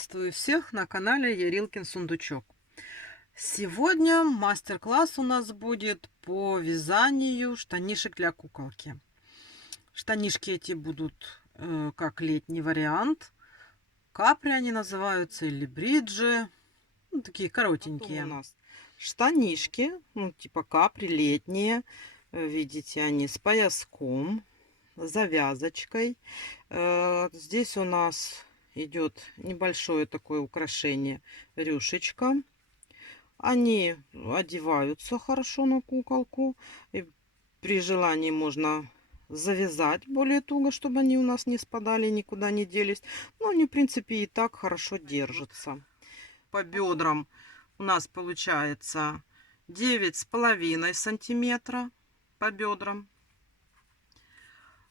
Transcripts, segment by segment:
Приветствую всех на канале Ярилкин Сундучок. Сегодня мастер-класс у нас будет по вязанию штанишек для куколки. Штанишки эти будут как летний вариант. Капри они называются или бриджи. Ну, такие коротенькие. Потом у нас штанишки, ну типа капри летние. Видите, они с пояском, завязочкой. Здесь у нас идет небольшое такое украшение, рюшечка. Они одеваются хорошо на куколку. И при желании можно завязать более туго, чтобы они у нас не спадали, никуда не делись. Но они, в принципе, и так хорошо держатся. По бедрам у нас получается 9,5 сантиметра по бедрам.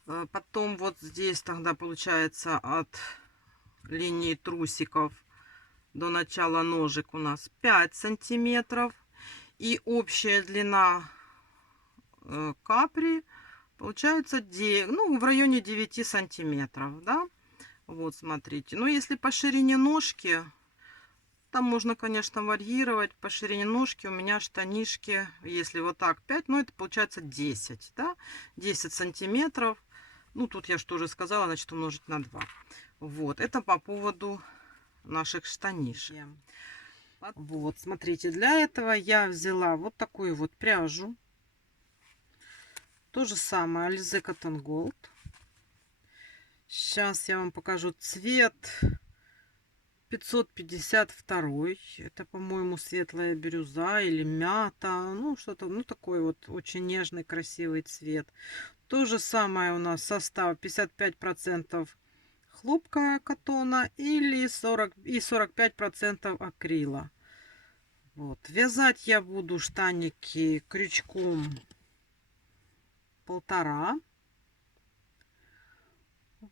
Потом вот здесь тогда получается от линии трусиков до начала ножек у нас 5 сантиметров. И общая длина капри получается в районе 9 сантиметров. Да? Вот смотрите. Но если по ширине ножки, там можно, конечно, варьировать. По ширине ножки у меня штанишки, если вот так 5, ну это получается 10, да? 10 сантиметров. Ну тут я что же сказала, значит умножить на 2. Вот, это по поводу наших штанишек. Вот, смотрите, для этого я взяла вот такую вот пряжу. То же самое, Alize Cotton Gold. Сейчас я вам покажу цвет 552. Это, по-моему, светлая бирюза или мята. Ну, что-то, ну, такой вот очень нежный, красивый цвет. То же самое у нас состав 55% хлопка катона или 45% акрила. Вот. Вязать я буду штаники крючком 1,5.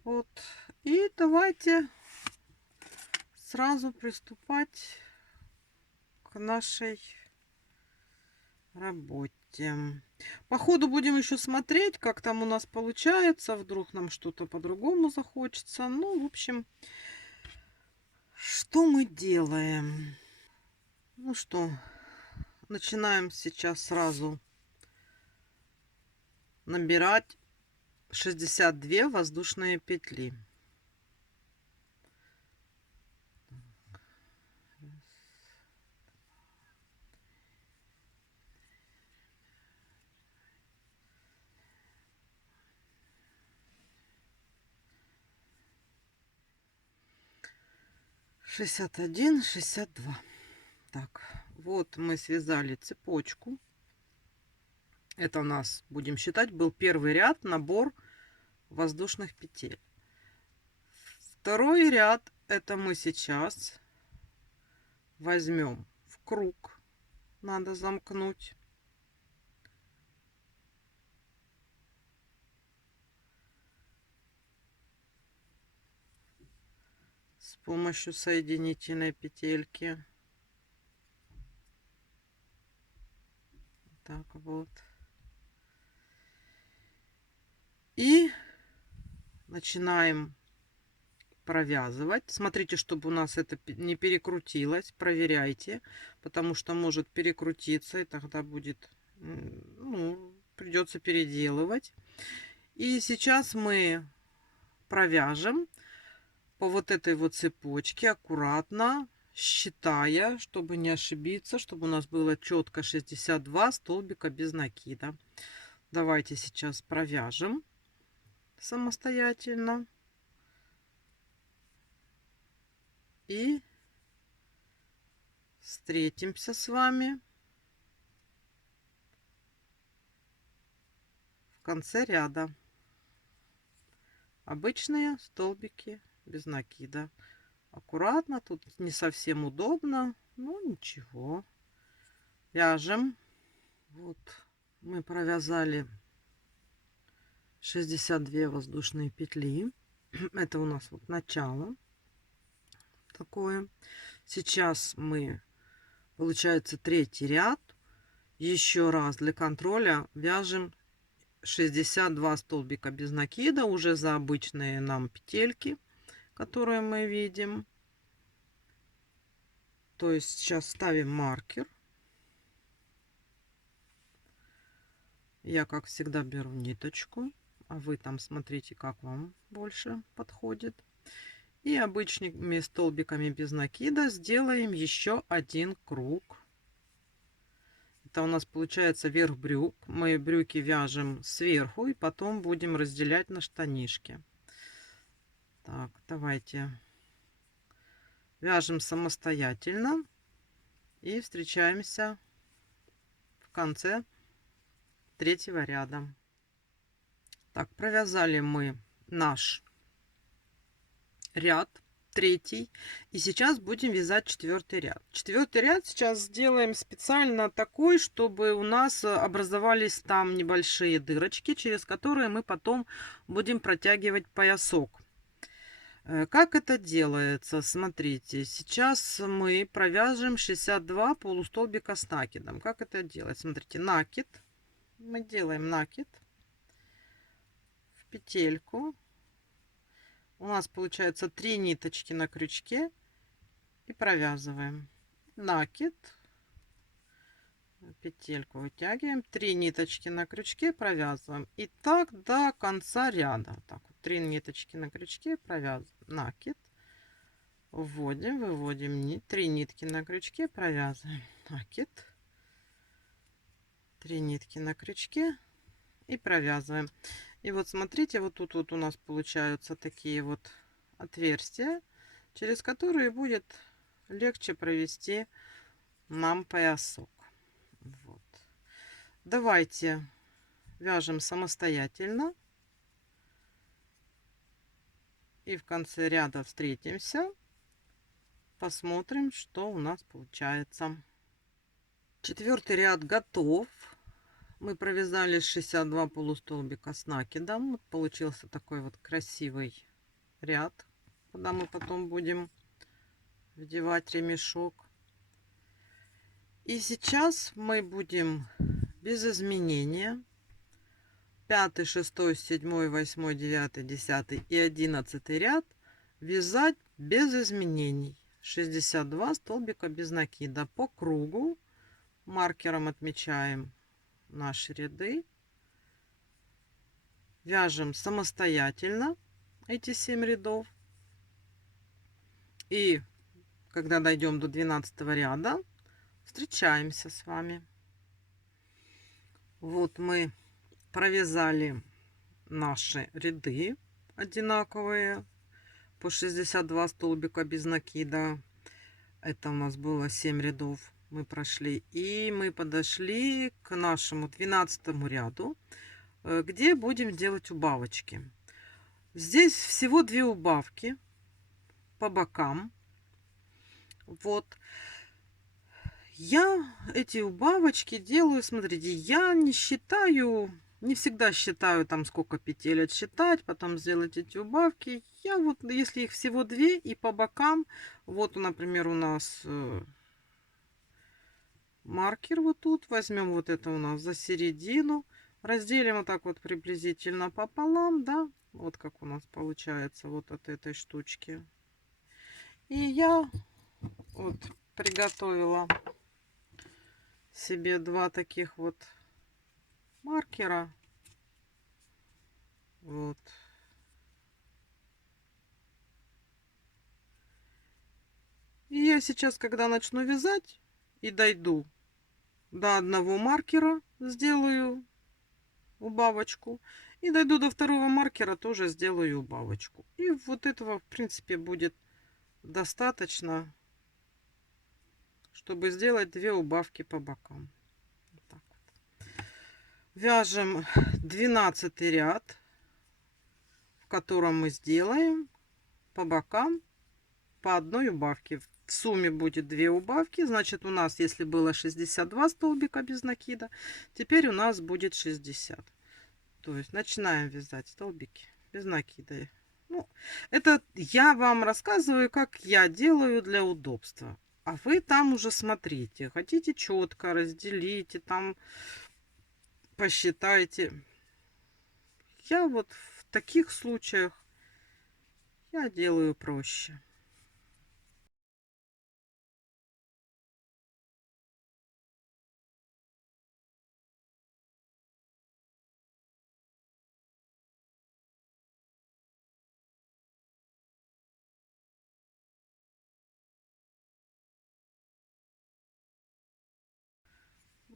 Вот. И давайте сразу приступать к нашей работе. По ходу будем еще смотреть, как там у нас получается. Вдруг нам что-то по-другому захочется. Ну, в общем, что мы делаем? Ну что, начинаем сейчас сразу набирать 62 воздушные петли. 61, 62. Так, вот мы связали цепочку. Это у нас, будем считать, был первый ряд, набор воздушных петель. Второй ряд, это мы сейчас возьмем в круг. Надо замкнуть. С помощью соединительной петельки. Так вот. И начинаем провязывать. Смотрите, чтобы у нас это не перекрутилось. Проверяйте, потому что может перекрутиться, и тогда будет, ну, придется переделывать. И сейчас мы провяжем по вот этой вот цепочке аккуратно, считая, чтобы не ошибиться, чтобы у нас было четко 62 столбика без накида. Давайте сейчас провяжем самостоятельно. И встретимся с вами в конце ряда. Обычные столбики без накида. Аккуратно, тут не совсем удобно, но ничего. Вяжем. Вот мы провязали 62 воздушные петли. Это у нас вот начало такое. Сейчас мы, получается, третий ряд. Еще раз для контроля вяжем 62 столбика без накида уже за обычные нам петельки, которые мы видим. То есть сейчас ставим маркер. Я, как всегда, беру ниточку, а вы там смотрите, как вам больше подходит. И обычными столбиками без накида сделаем еще один круг. Это у нас получается верх брюк. Мы брюки вяжем сверху и потом будем разделять на штанишки. Так, давайте вяжем самостоятельно и встречаемся в конце третьего ряда. Так, провязали мы наш ряд третий, и сейчас будем вязать четвертый ряд. Четвертый ряд сейчас сделаем специально такой, чтобы у нас образовались там небольшие дырочки, через которые мы потом будем протягивать поясок. Как это делается? Смотрите, сейчас мы провяжем 62 полустолбика с накидом. Как это делать? Смотрите, накид. Мы делаем накид в петельку. У нас получается 3 ниточки на крючке и провязываем. Накид, петельку вытягиваем, 3 ниточки на крючке, провязываем. И так до конца ряда. Вот так вот, 3 ниточки на крючке, провязываем. Накид, вводим, выводим, 3 нитки на крючке, провязываем. Накид, 3 нитки на крючке и провязываем. И вот смотрите, вот тут вот у нас получаются такие вот отверстия, через которые будет легче провести нам поясок. Вот. Давайте вяжем самостоятельно. И в конце ряда встретимся. Посмотрим, что у нас получается. Четвертый ряд готов. Мы провязали 62 полустолбика с накидом. Вот получился такой вот красивый ряд, куда мы потом будем вдевать ремешок. И сейчас мы будем без изменения 5, 6, 7, 8, 9, 10 и 11 ряд вязать без изменений. 62 столбика без накида по кругу. Маркером отмечаем наши ряды. Вяжем самостоятельно эти 7 рядов. И когда дойдем до 12 ряда, встречаемся с вами. Вот мы провязали наши ряды одинаковые по 62 столбика без накида. Это у нас было 7 рядов. Мы прошли. И мы подошли к нашему 12 ряду, где будем делать убавочки. Здесь всего 2 убавки по бокам. Вот. Я эти убавочки делаю, смотрите, я не считаю, не всегда считаю там сколько петель отсчитать, потом сделать эти убавки. Я вот, если их всего 2 и по бокам, вот, например, у нас маркер вот тут, возьмем вот это у нас за середину, разделим вот так вот приблизительно пополам, да, вот как у нас получается вот от этой штучки. И я вот приготовила себе 2 таких вот маркера. Вот. И я сейчас, когда начну вязать и дойду до одного маркера, сделаю убавочку. И дойду до второго маркера, тоже сделаю убавочку. И вот этого, в принципе, будет достаточно, чтобы сделать 2 убавки по бокам. Вот так вот. Вяжем 12 ряд, в котором мы сделаем по бокам по одной убавке. В сумме будет 2 убавки. Значит, у нас, если было 62 столбика без накида, теперь у нас будет 60. То есть начинаем вязать столбики без накида. Ну, это я вам рассказываю, как я делаю для удобства. А вы там уже смотрите. Хотите четко разделите, там посчитайте. Я вот в таких случаях я делаю проще.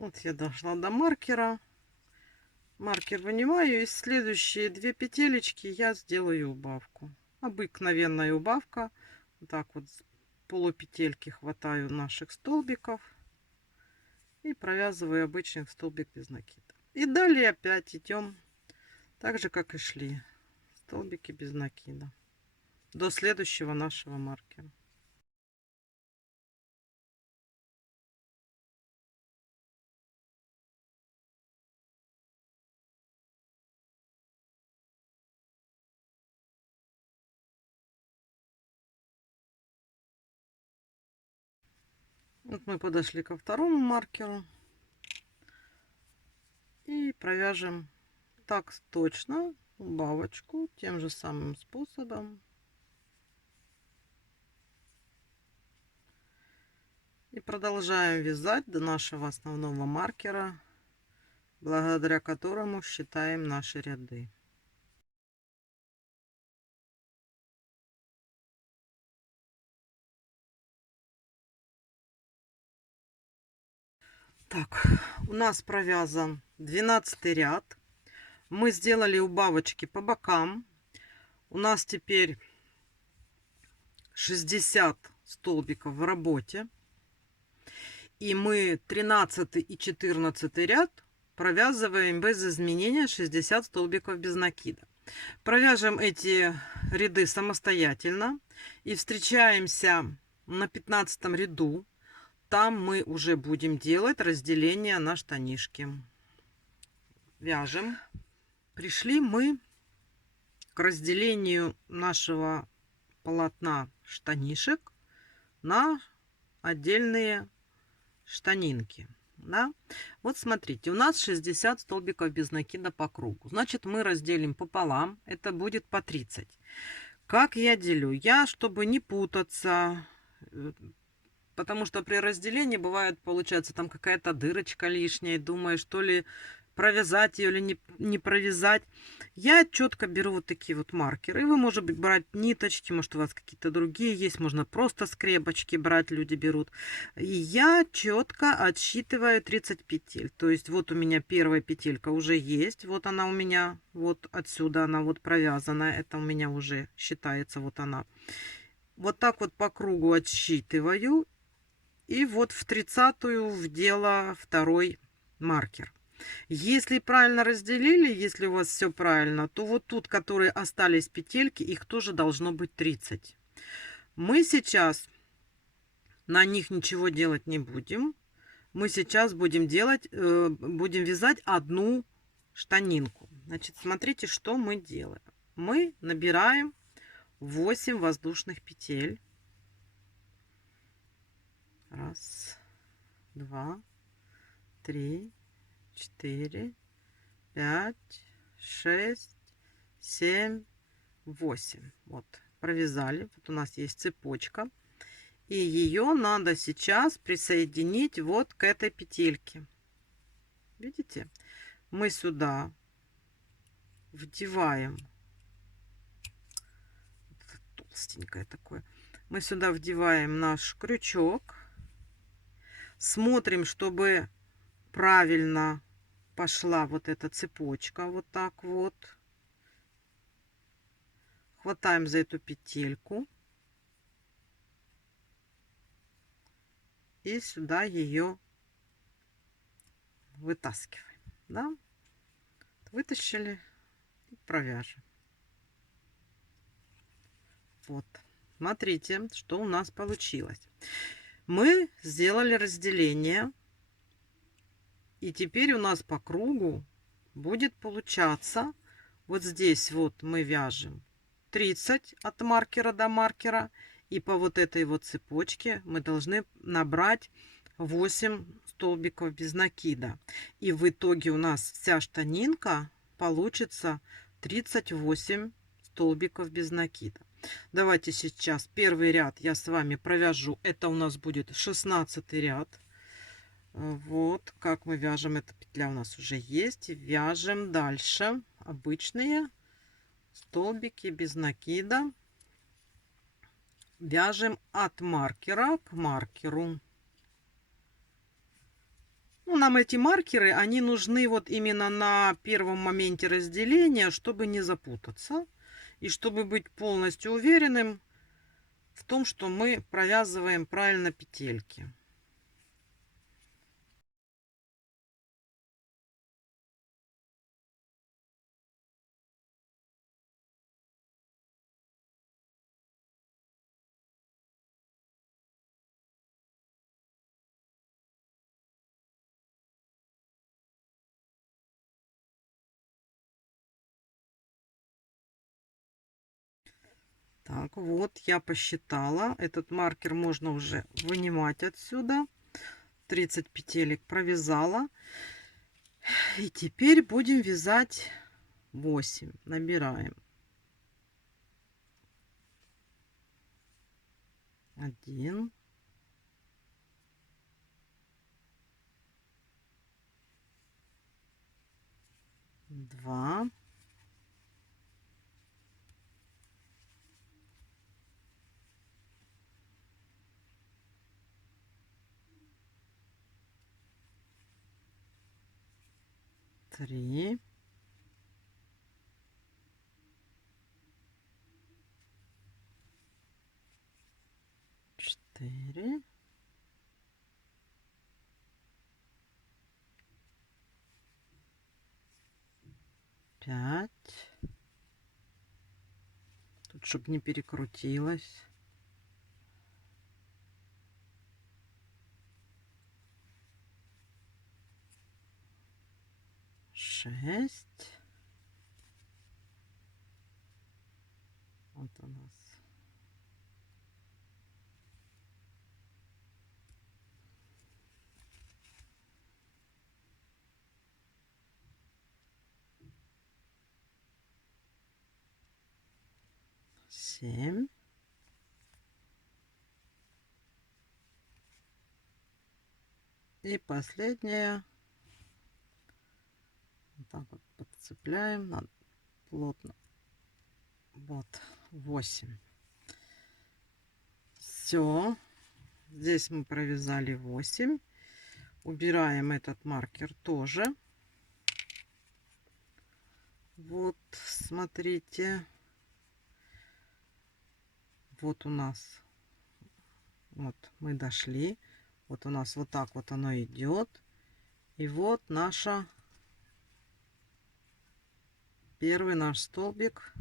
Вот я дошла до маркера. Маркер вынимаю, и следующие 2 петелечки я сделаю убавку. Обыкновенная убавка. Вот так вот с полупетельки хватаю наших столбиков и провязываю обычный столбик без накида. И далее опять идем так же, как и шли. Столбики без накида. До следующего нашего маркера. Вот мы подошли ко второму маркеру. И провяжем так точно убавочку тем же самым способом. И продолжаем вязать до нашего основного маркера, благодаря которому считаем наши ряды. Так, у нас провязан 12 ряд. Мы сделали убавочки по бокам. У нас теперь 60 столбиков в работе. И мы 13 и 14 ряд провязываем без изменения 60 столбиков без накида. Провяжем эти ряды самостоятельно и встречаемся на 15 ряду. Там мы уже будем делать разделение на штанишки. Вяжем. Пришли мы к разделению нашего полотна штанишек на отдельные штанинки. Да? Вот смотрите, у нас 60 столбиков без накида по кругу. Значит, мы разделим пополам. Это будет по 30. Как я делю? Я, чтобы не путаться, потому что при разделении бывает, получается, там какая-то дырочка лишняя. Думаешь, то ли провязать ее или не провязать. Я четко беру вот такие вот маркеры. Вы, может быть, брать ниточки, может, у вас какие-то другие есть. Можно просто скрепочки брать, люди берут. И я четко отсчитываю 30 петель. То есть вот у меня первая петелька уже есть. Вот она у меня, вот отсюда она вот провязана. Это у меня уже считается вот она. Вот так вот по кругу отсчитываю. И вот в 30-ю вдела второй маркер. Если правильно разделили, если у вас все правильно, то вот тут, которые остались петельки, их тоже должно быть 30. Мы сейчас на них ничего делать не будем. Мы сейчас будем будем вязать одну штанинку. Значит, смотрите, что мы делаем. Мы набираем 8 воздушных петель. Раз, два, три, 4, 5, 6, 7, 8. Вот, провязали. Вот у нас есть цепочка. И ее надо сейчас присоединить вот к этой петельке. Видите? Мы сюда вдеваем. Толстенькое такое. Мы сюда вдеваем наш крючок. Смотрим, чтобы правильно пошла вот эта цепочка. Вот так вот. Хватаем за эту петельку. И сюда ее вытаскиваем. Да? Вытащили и провяжем. Вот. Смотрите, что у нас получилось. Мы сделали разделение. И теперь у нас по кругу будет получаться, вот здесь вот мы вяжем 30 от маркера до маркера. И по вот этой вот цепочке мы должны набрать 8 столбиков без накида. И в итоге у нас вся штанинка получится 38 столбиков без накида. Давайте сейчас первый ряд я с вами провяжу. Это у нас будет 16 ряд. Вот как мы вяжем. Эта петля у нас уже есть. И вяжем дальше обычные столбики без накида. Вяжем от маркера к маркеру. Ну, нам эти маркеры, они нужны вот именно на первом моменте разделения, чтобы не запутаться и чтобы быть полностью уверенным в том, что мы провязываем правильно петельки. Так, вот я посчитала. Этот маркер можно уже вынимать отсюда. 30 петелек провязала. И теперь будем вязать 8. Набираем 1, 2, 3, 4, 5. Тут, чтобы не перекрутилось. 6. Вот у нас. 7. И последняя. Вот так вот подцепляем. Надо плотно. Вот. 8. Все. Здесь мы провязали 8. Убираем этот маркер тоже. Вот, смотрите. Вот у нас. Вот мы дошли. Вот у нас вот так вот оно идет. И вот наша первый наш столбик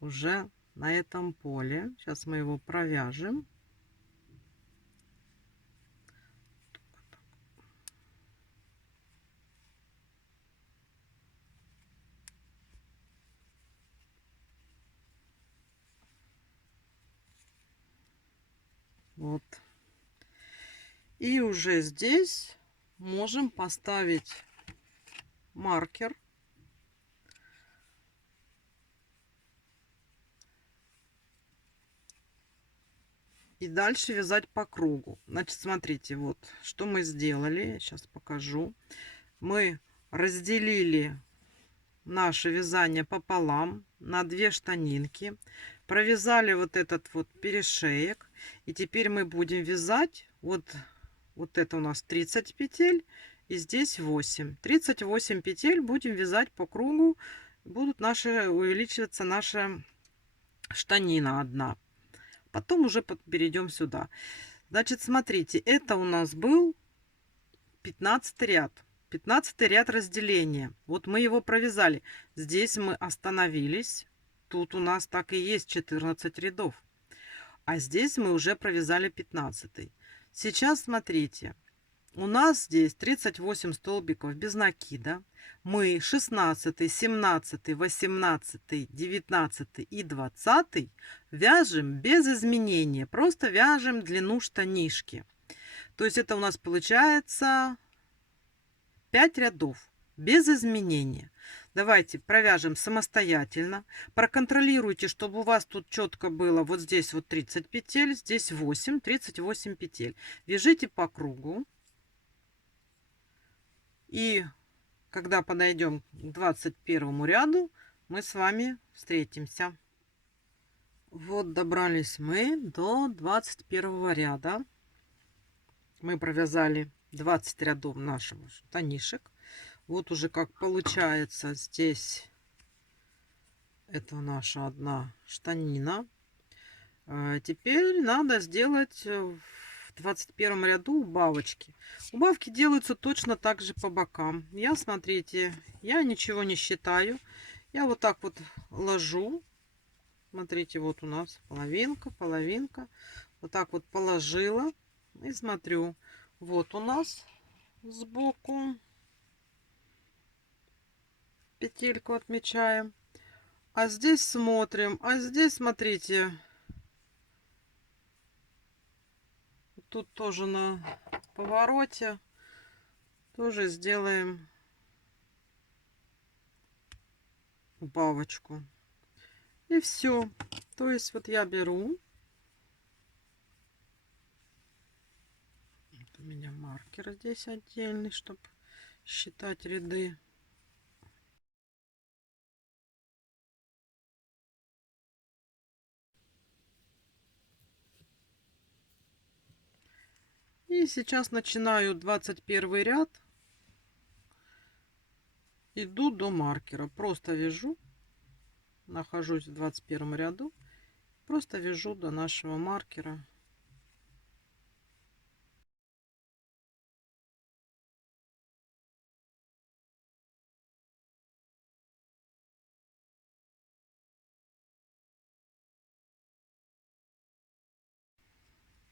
уже на этом поле. Сейчас мы его провяжем. Вот. И уже здесь можем поставить маркер. И дальше вязать по кругу. Значит, смотрите, вот что мы сделали. Сейчас покажу. Мы разделили наше вязание пополам на 2 штанинки. Провязали вот этот вот перешеек. И теперь мы будем вязать вот это у нас 30 петель. И здесь 8. 38 петель будем вязать по кругу. Будут увеличиваться наша штанина одна. Потом уже перейдем сюда. Значит, смотрите, это у нас был 15 ряд. 15 ряд разделения. Вот мы его провязали. Здесь мы остановились. Тут у нас так и есть 14 рядов. А здесь мы уже провязали 15. Сейчас смотрите. У нас здесь 38 столбиков без накида. Мы 16, 17, 18, 19 и 20 вяжем без изменения. Просто вяжем длину штанишки. То есть это у нас получается 5 рядов без изменения. Давайте провяжем самостоятельно. Проконтролируйте, чтобы у вас тут четко было. Вот здесь вот 30 петель, здесь 8, 38 петель. Вяжите по кругу. И когда подойдем к 21 ряду, мы с вами встретимся. Вот добрались мы до 21 ряда. Мы провязали 20 рядов нашего штанишек. Вот уже как получается здесь. Это наша одна штанина. Теперь надо сделать в 21 ряду убавочки. Убавки делаются точно так же по бокам. Я, смотрите, я ничего не считаю. Я вот так вот ложу. Смотрите, вот у нас половинка, половинка. Вот так вот положила. И смотрю. Вот у нас сбоку петельку отмечаем. А здесь смотрим. А здесь, смотрите, тут тоже на повороте тоже сделаем убавочку. И все. То есть вот я беру. Вот у меня маркер здесь отдельный, чтобы считать ряды. И сейчас начинаю 21 ряд. Иду до маркера. Просто вяжу. Нахожусь в 21 ряду. Просто вяжу до нашего маркера.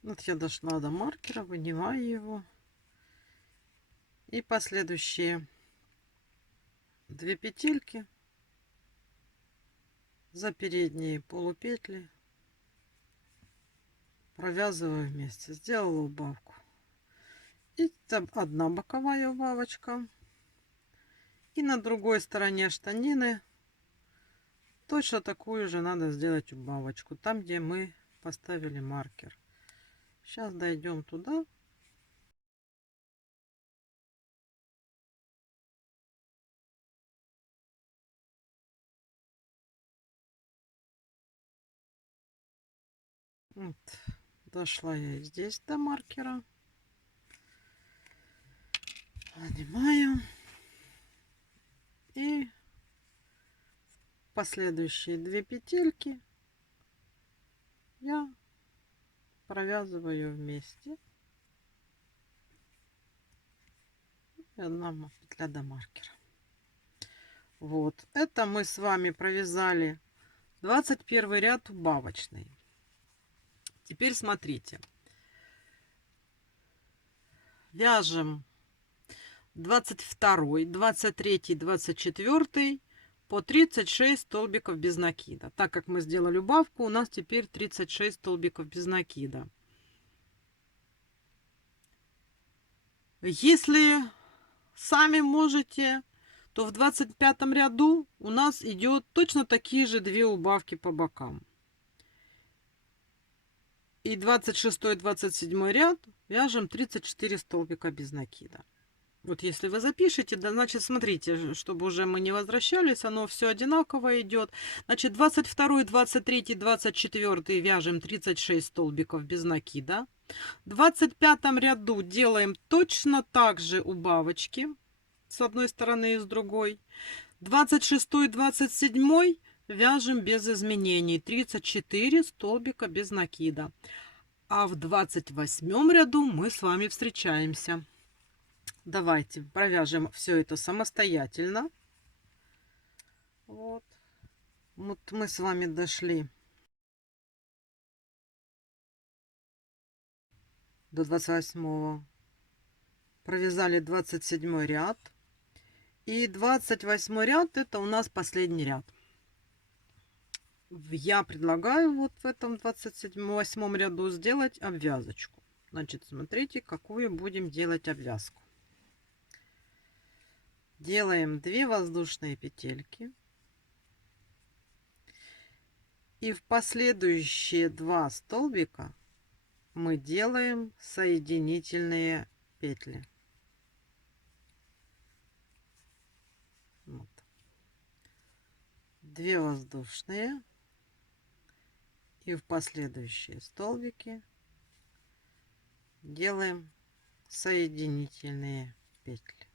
Вот я дошла до маркера, вынимаю его. И последующие 2 петельки за передние полупетли провязываю вместе. Сделала убавку. И там одна боковая убавочка. И на другой стороне штанины точно такую же надо сделать убавочку. Там, где мы поставили маркер. Сейчас дойдем туда. Вот. Дошла я и здесь до маркера. Поднимаю. И последующие 2 петельки я провязываю вместе. И одна петля до маркера. Вот. Это мы с вами провязали 21 ряд убавочный. Теперь смотрите. Вяжем 22, 23, 24 по 36 столбиков без накида. Так как мы сделали убавку, у нас теперь 36 столбиков без накида. Если сами можете, то в 25 ряду у нас идет точно такие же 2 убавки по бокам. И 26-27 ряд вяжем 34 столбика без накида. Вот если вы запишете, да, значит, смотрите, чтобы уже мы не возвращались, оно все одинаково идет. Значит, 22, 23, 24 вяжем 36 столбиков без накида. В 25 ряду делаем точно так же убавочки с одной стороны и с другой. 26, 27 вяжем без изменений 34 столбика без накида. А в 28 ряду мы с вами встречаемся. Давайте провяжем все это самостоятельно. Вот мы с вами дошли до 28. Провязали 27 ряд. И 28 ряд это у нас последний ряд. Я предлагаю вот в этом 28 ряду сделать обвязочку. Значит, смотрите, какую будем делать обвязку. Делаем 2 воздушные петельки. И в последующие 2 столбика мы делаем соединительные петли. Вот. 2 воздушные. И в последующие столбики делаем соединительные петли.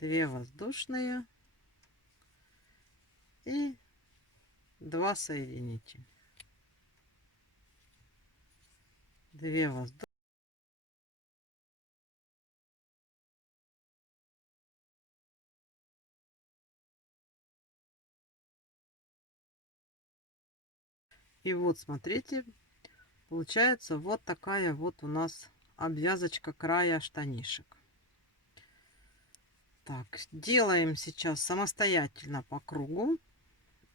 2 воздушные и 2 соединительных. 2 воздушные. И вот смотрите, получается вот такая вот у нас обвязочка края штанишек. Так, делаем сейчас самостоятельно по кругу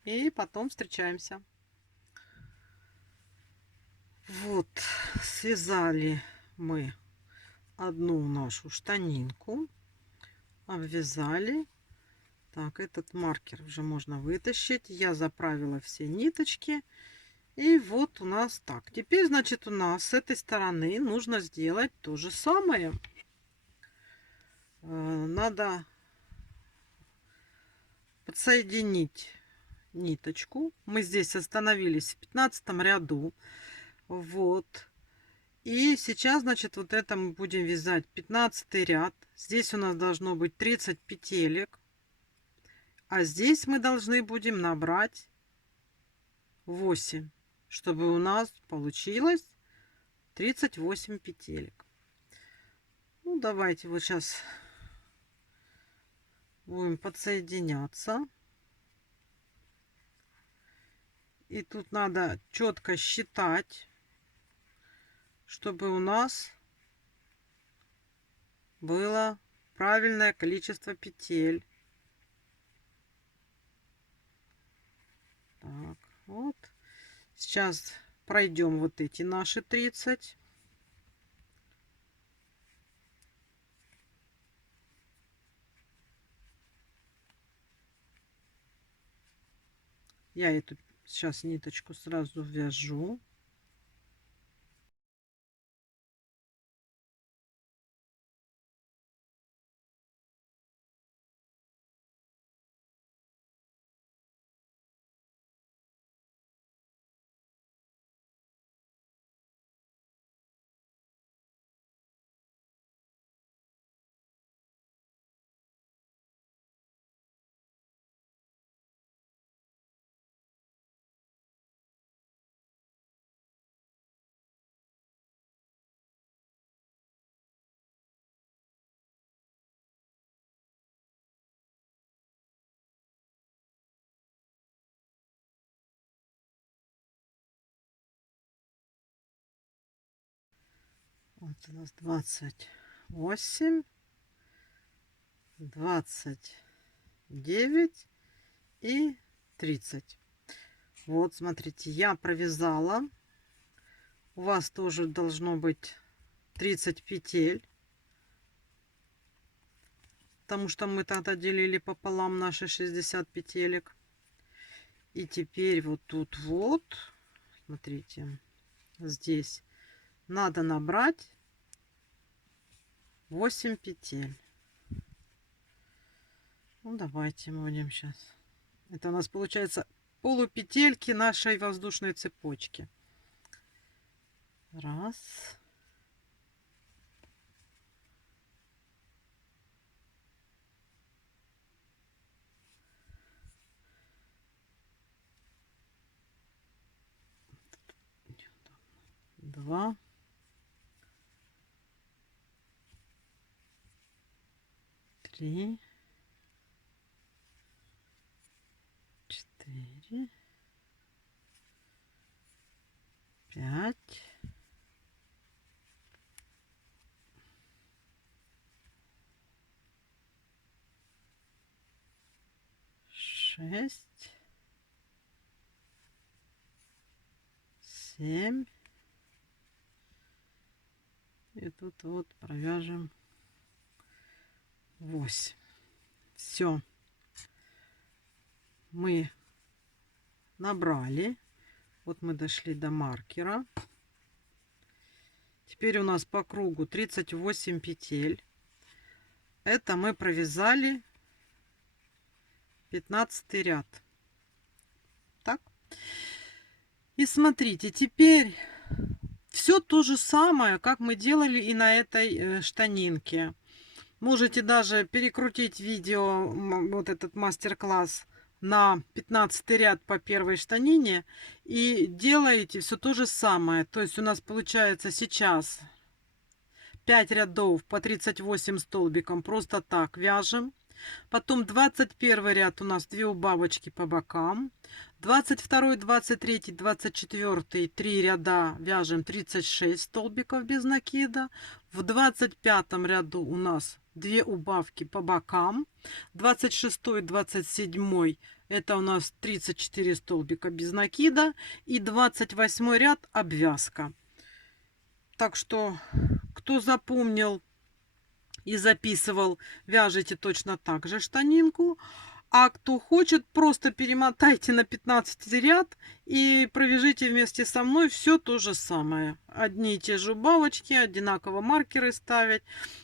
и потом встречаемся. Вот, связали мы одну нашу штанинку, обвязали. Так, этот маркер уже можно вытащить. Я заправила все ниточки. И вот у нас так. Теперь, значит, у нас с этой стороны нужно сделать то же самое. Надо подсоединить ниточку. Мы здесь остановились в 15 ряду. Вот. И сейчас, значит, вот это мы будем вязать 15 ряд. Здесь у нас должно быть 30 петелек. А здесь мы должны будем набрать 8, чтобы у нас получилось 38 петелек. Ну, давайте вот сейчас будем подсоединяться. И тут надо четко считать, чтобы у нас было правильное количество петель. Так, вот. Сейчас пройдем вот эти наши 30. Я эту сейчас ниточку сразу вяжу. Вот у нас 28, 29 и 30. Вот, смотрите, я провязала. У вас тоже должно быть 30 петель. Потому что мы тогда делили пополам наши 60 петелек. И теперь вот тут вот, смотрите, здесь надо набрать 8 петель. Ну, давайте будем сейчас. Это у нас получается полупетельки нашей воздушной цепочки. Раз. Два. Три. 4. 5. 6. 7. И тут вот провяжем 8. Все. Мы набрали. Вот мы дошли до маркера. Теперь у нас по кругу 38 петель. Это мы провязали 15 ряд. Так. И смотрите, теперь Все то же самое, как мы делали и на этой штанинке. Можете даже перекрутить видео, вот этот мастер-класс на 15 ряд по первой штанине и делаете все то же самое. То есть у нас получается сейчас 5 рядов по 38 столбиком просто так вяжем. Потом 21 ряд у нас 2 убавочки по бокам. 22, 23, 24 3 ряда вяжем 36 столбиков без накида. В 25 ряду у нас 2 убавки по бокам. 26, 27 это у нас 34 столбика без накида. И 28 ряд обвязка. Так что, кто запомнил и записывал, вяжите точно так же штанинку. А кто хочет, просто перемотайте на 15 ряд и провяжите вместе со мной все то же самое. Одни и те же убавочки, одинаково маркеры ставить,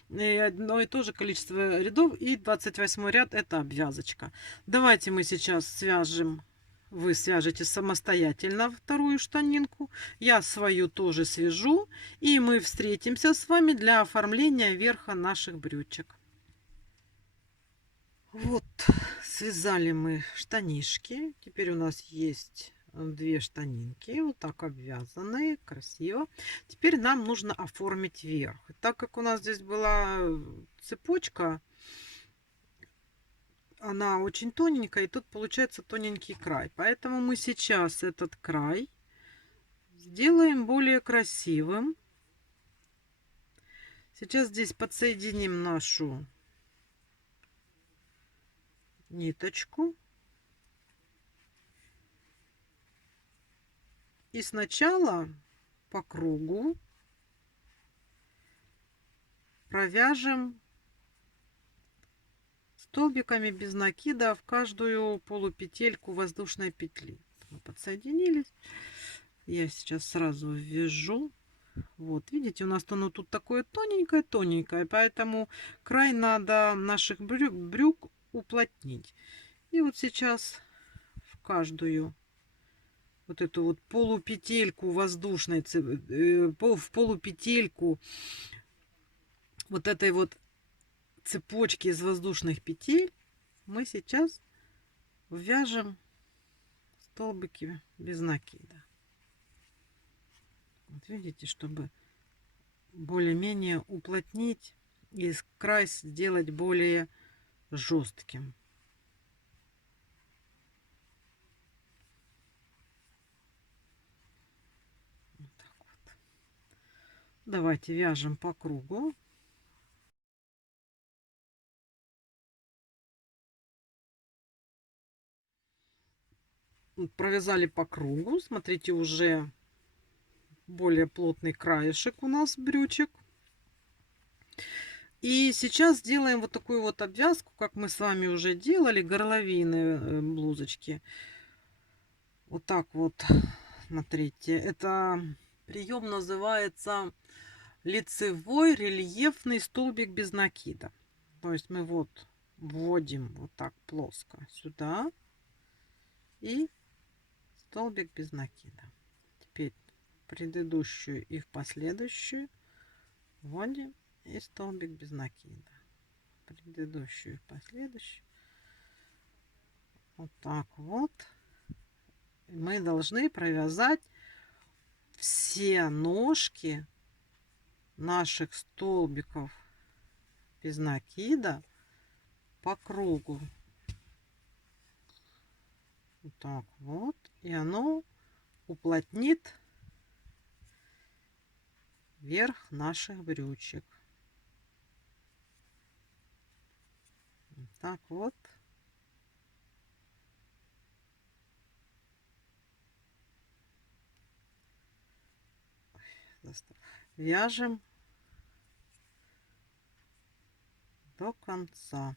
и одно и то же количество рядов. И 28 ряд это обвязочка. Давайте мы сейчас свяжем. Вы свяжете самостоятельно вторую штанинку. Я свою тоже свяжу. И мы встретимся с вами для оформления верха наших брючек. Вот, связали мы штанишки. Теперь у нас есть 2 штанинки. Вот так обвязанные. Красиво. Теперь нам нужно оформить верх. Так как у нас здесь была цепочка, она очень тоненькая, и тут получается тоненький край. Поэтому мы сейчас этот край сделаем более красивым. Сейчас здесь подсоединим нашу ниточку. И сначала по кругу провяжем столбиками без накида в каждую полупетельку воздушной петли. Мы подсоединились. Я сейчас сразу ввяжу. Вот, видите, у нас оно тут такое тоненькое, поэтому край надо наших брюк уплотнить. И вот сейчас в каждую вот эту вот полупетельку воздушной, в полупетельку вот этой вот цепочки из воздушных петель мы сейчас вяжем столбики без накида. Вот видите, чтобы более-менее уплотнить и край сделать более жестким. Вот так вот. Давайте вяжем по кругу. Провязали по кругу. Смотрите, уже более плотный краешек у нас брючек. И сейчас сделаем вот такую вот обвязку, как мы с вами уже делали, горловины блузочки. Вот так вот, смотрите. Это прием называется лицевой рельефный столбик без накида. То есть мы вот вводим вот так плоско сюда и столбик без накида. Теперь предыдущую и в последующую вводим и столбик без накида. Предыдущую и последующую. Вот так вот. Мы должны провязать все ножки наших столбиков без накида по кругу. Вот так вот. И оно уплотнит верх наших брючек. Вот так вот. Вяжем до конца.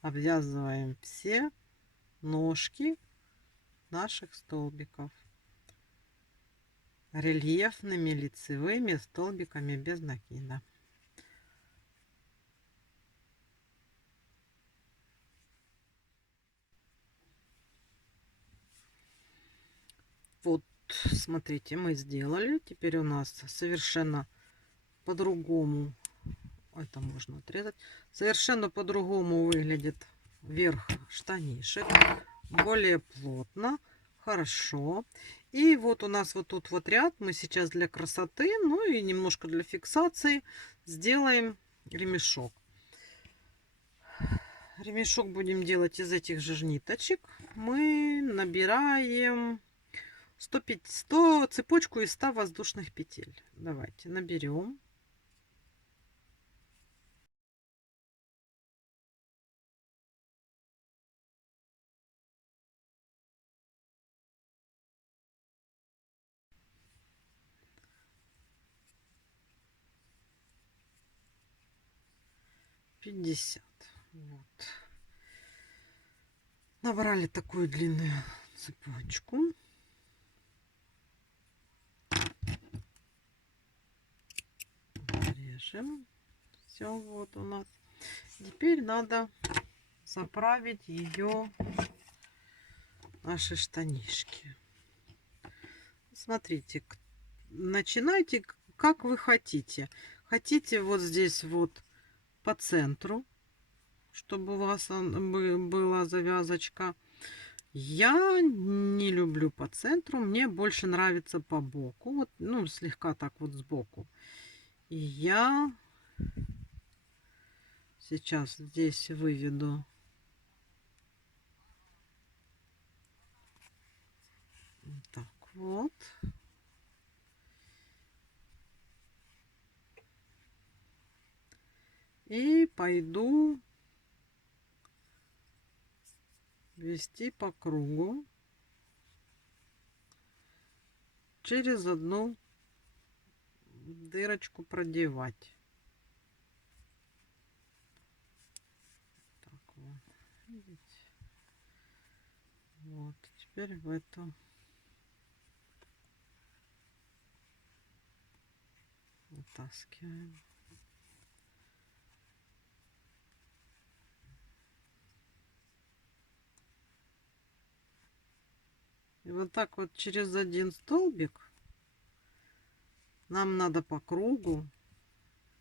Обвязываем все ножки наших столбиков рельефными лицевыми столбиками без накида. Вот смотрите, мы сделали. Теперь у нас совершенно по-другому, это можно отрезать, совершенно по-другому выглядит верх штанишек. Более плотно, хорошо. И вот у нас вот тут вот ряд. Мы сейчас для красоты, ну и немножко для фиксации сделаем ремешок. Ремешок будем делать из этих же ниточек. Мы набираем 100 цепочку из 100 воздушных петель. Давайте наберем. Пятьдесят. Вот. Набрали такую длинную цепочку. Режем. Все, вот у нас. Теперь надо заправить ее наши штанишки. Смотрите, начинайте как вы хотите. Хотите вот здесь вот по центру, чтобы у вас была завязочка. Я не люблю по центру, мне больше нравится по боку, вот, ну слегка так вот сбоку. И я сейчас здесь выведу так вот. И пойду вести по кругу через одну дырочку продевать. Так вот. Видите? Вот. Теперь в эту вытаскиваем. И вот так вот через один столбик нам надо по кругу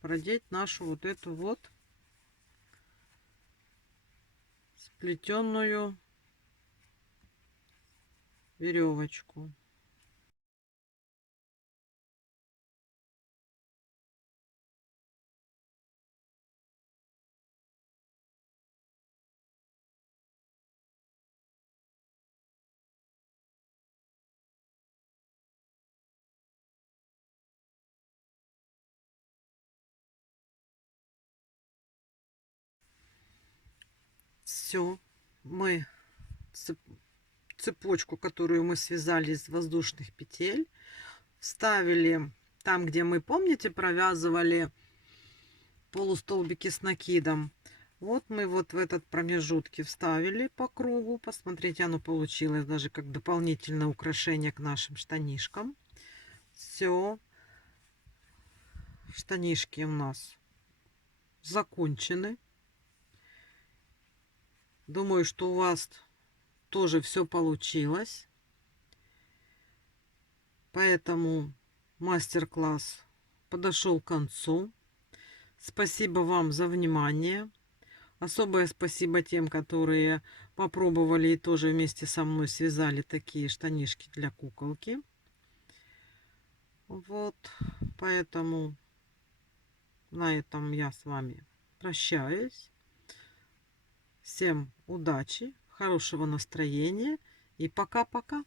продеть нашу вот эту вот сплетенную веревочку. Все, мы цепочку, которую мы связали из воздушных петель, вставили там, где мы, помните, провязывали полустолбики с накидом. Вот мы вот в этот промежутке вставили по кругу. Посмотрите, оно получилось даже как дополнительное украшение к нашим штанишкам. Все, штанишки у нас закончены. Думаю, что у вас тоже все получилось. Поэтому мастер-класс подошел к концу. Спасибо вам за внимание. Особое спасибо тем, которые попробовали и тоже вместе со мной связали такие штанишки для куколки. Вот, поэтому на этом я с вами прощаюсь. Всем удачи, хорошего настроения и пока-пока.